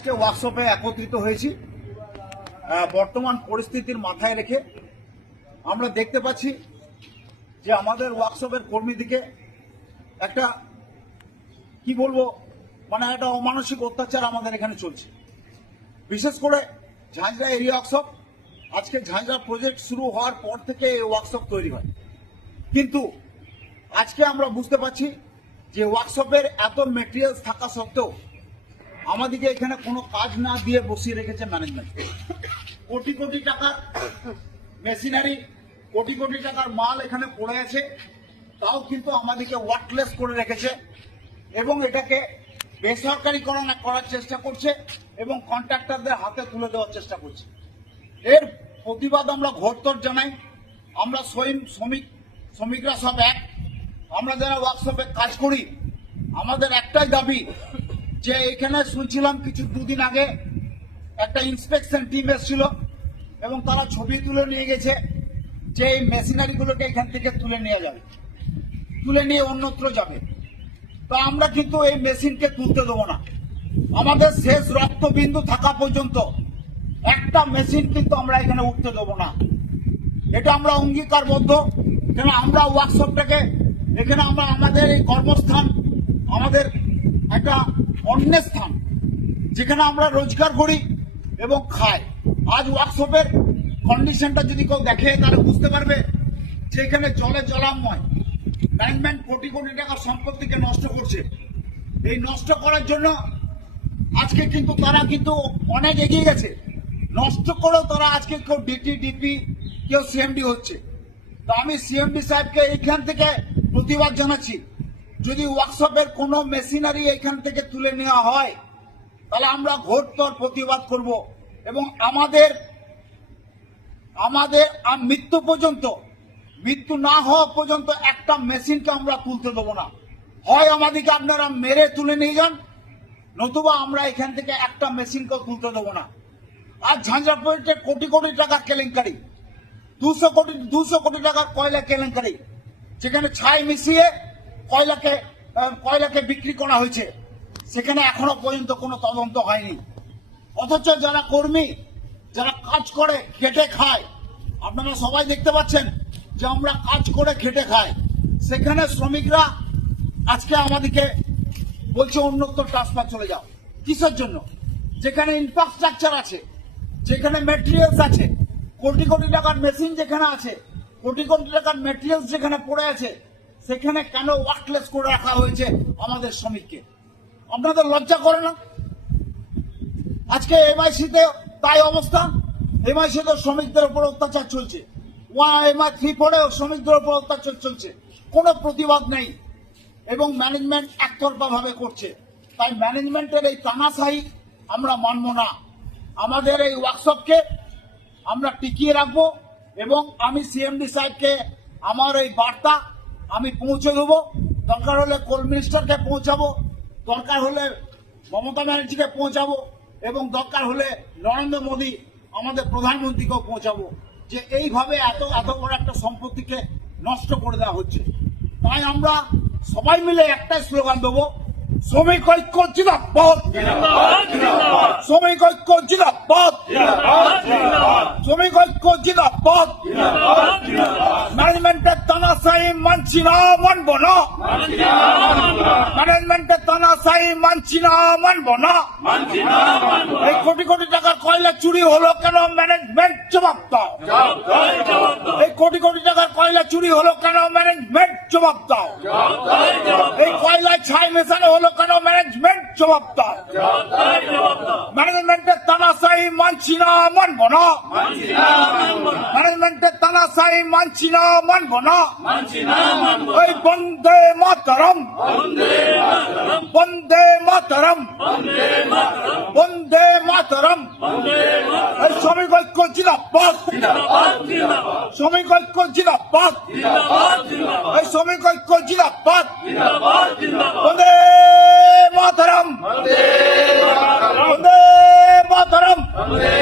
আজকে ওয়ার্কশপে একত্রিত হয়েছি। বর্তমান পরিস্থিতির মাথায় রেখে আমরা দেখতে পাচ্ছি যে আমাদের ওয়ার্কশপের কর্মীদিকে একটা, কি বলব মানে একটা অমানসিক অত্যাচার আমাদের এখানে চলছে। বিশেষ করে ঝাঁঝরা এরিয়া ওয়ার্কশপ আজকে ঝাঁঝরা প্রজেক্ট শুরু হওয়ার পর থেকে এই ওয়ার্কশপ তৈরি হয়। কিন্তু আজকে আমরা বুঝতে পারছি যে ওয়ার্কশপের এত মেটেরিয়ালস থাকা সত্ত্বেও আমাদেরকে এখানে কোনো কাজ না দিয়ে বসিয়ে রেখেছে ম্যানেজমেন্ট কোটি কোটি টাকার মেশিনারি কোটি কোটি টাকার মাল এখানে পড়ে আছে। তাও কিন্তু আমাদেরকে ওয়ার্কলেস করে রেখেছে এবং এটাকে বেসরকারিকরণ করার চেষ্টা করছে এবং কন্ট্রাক্টরদের হাতে তুলে দেওয়ার চেষ্টা করছে। এর প্রতিবাদ আমরা ঘোরতর জানাই। আমরা স্বয়ং শ্রমিক, শ্রমিকরা সব এক। আমরা যারা ওয়ার্কশপে কাজ করি, আমাদের একটাই দাবি যে এখানে শুনছিলাম কিছু দুদিন আগে একটা ইন্সপেকশন টিম এসেছিল এবং তারা ছবি তুলে নিয়ে গেছে যে এই মেশিনারিগুলোকে এখান থেকে তুলে নিয়ে যাবে। তুলে নিয়ে অন্যত্র যাবে। তো আমরা কিন্তু এই মেশিনকে তুলতে দেবো না। আমাদের শেষ রক্তবিন্দু থাকা পর্যন্ত একটা মেশিন কিন্তু আমরা এখানে উঠতে দেবো না। এটা আমরা অঙ্গীকারবদ্ধ। কেন আমরা ওয়ার্কশপটাকে এখানে আমরা আমাদের এই কর্মস্থান, আমাদের একটা অন্যের স্থান যেখানে আমরা রোজগার করি এবং খাই। আজ ওয়ার্কশপের কন্ডিশনটা যদি কেউ দেখে তারা বুঝতে পারবে যে এখানে জলে জলাময় ম্যানেজমেন্ট কোটি কোটি টাকার সম্পত্তিকে নষ্ট করছে। এই নষ্ট করার জন্য আজকে কিন্তু তারা কিন্তু অনেক এগিয়ে গেছে। নষ্ট করেও তারা আজকে কেউ ডিটি ডিপি কেউ সিএমডি হচ্ছে। তো আমি সিএমডি সাহেবকে এইখান থেকে প্রতিবাদ জানাচ্ছি। যদি ওয়ার্কশপের কোনো মেশিনারি এখান থেকে তুলে নেওয়া হয়, তাহলে আমরা ঘোরতর প্রতিবাদ করব। এবং আমাদের আমাদের আম- মৃত্যু পর্যন্ত, মৃত্যু না হওয়া পর্যন্ত একটা মেশিনকে আমরা তুলতে দেবো না। হয় আমাদেরকে আপনারা মেরে তুলে নিয়ে যান, নতুবা আমরা এখান থেকে একটা মেশিনকেও তুলতে দেবো না। আর ঝাঁঝরা প্রজেক্টে কোটি কোটি টাকা কেলেঙ্কারি। দুশো কোটি দুশো কোটি টাকার কয়লা কেলেঙ্কারি। যেখানে ছাই মিশিয়ে কয়লাকে কয়লাকে বিক্রি করা হয়েছে, সেখানে এখনও পর্যন্ত কোনো তদন্ত হয়নি। অথচ যারা কর্মী, যারা কাজ করে খেটে খায়, আপনারা সবাই দেখতে পাচ্ছেন যে আমরা কাজ করে খেটে খাই। সেখানে শ্রমিকরা আজকে আমাদেরকে বলছে অন্যত্র ট্রান্সফার চলে যাও। কিসের জন্য? যেখানে ইনফ্রাস্ট্রাকচার আছে, যেখানে মেটেরিয়ালস আছে, কোটি কোটি টাকার মেশিন যেখানে আছে, কোটি কোটি টাকার মেটেরিয়ালস যেখানে পড়ে আছে সেখানে কেন ওয়ার্কলেস করে রাখা হয়েছে আমাদের শ্রমিককে আপনাদের লজ্জা করে না? আজকে এমআইসিতে তাই অবস্থা। এমআইসিতে শ্রমিকদের উপর অত্যাচার চলছে। ওয়া এমআই থ্রি ফোরেও শ্রমিকদের উপর অত্যাচার চলছে। কোনো প্রতিবাদ নেই। এবং ম্যানেজমেন্ট একতরফা ভাবে করছে। তাই ম্যানেজমেন্টের এই তানাশাহি আমরা মানব না। আমাদের এই ওয়ার্কশপকে আমরা টিকিয়ে রাখব। এবং আমি সিএমডি সাহেবকে আমার এই বার্তা আমি পৌঁছে দেবো। দরকার হলে কোল মিনিস্টারকে পৌঁছাবো। দরকার হলে মমতা ব্যানার্জিকে পৌঁছাবো। এবং দরকার হলে নরেন্দ্র মোদী আমাদের প্রধানমন্ত্রীকেও পৌঁছাবো। যে এইভাবে এত এত বড় একটা সম্পত্তিকে নষ্ট করে দেওয়া হচ্ছে। তাই আমরা সবাই মিলে একটাই স্লোগান দেবো, শ্রমিক ঐক্য জিন্দাবাদ। শ্রমিক ঐক্য জিন্দাবাদ। শ্রমিক ঐক্য জিন্দাবাদ ম্যানেজমেন্টের তানাশাহি মানছি না মানবো না ম্যানেজমেন্টের তানাশাহি মানছি না মানবো না। এই কোটি কোটি টাকার কয়লা চুরি হলো কেন? ম্যানেজমেন্ট জবাব দাও। এই কোটি কোটি টাকার কয়লা চুরি হলো কেন? ম্যানেজমেন্ট জবাব দাও। এই কয়লায় ছাই মেশানো হলো কেন? ম্যানেজমেন্ট জবাব দাও। ম্যানেজমেন্টের তানাশাহি মানছি না মানবো না। ম্যানেজমেন্টের তানাশাহি মানছি না মানবো না। ওই বন্দে মাতরম। বন্দে বন্দে মাতরম। বন্দে মাতরম। শ্রমিক ঐক্য জিন্দাবাদ। শ্রমিক ঐক্য জিন্দাবাদ। এই শ্রমিক ঐক্য জিন্দাবাদ। বন্দে মাতরম। বন্দে মাতরম। বন্দে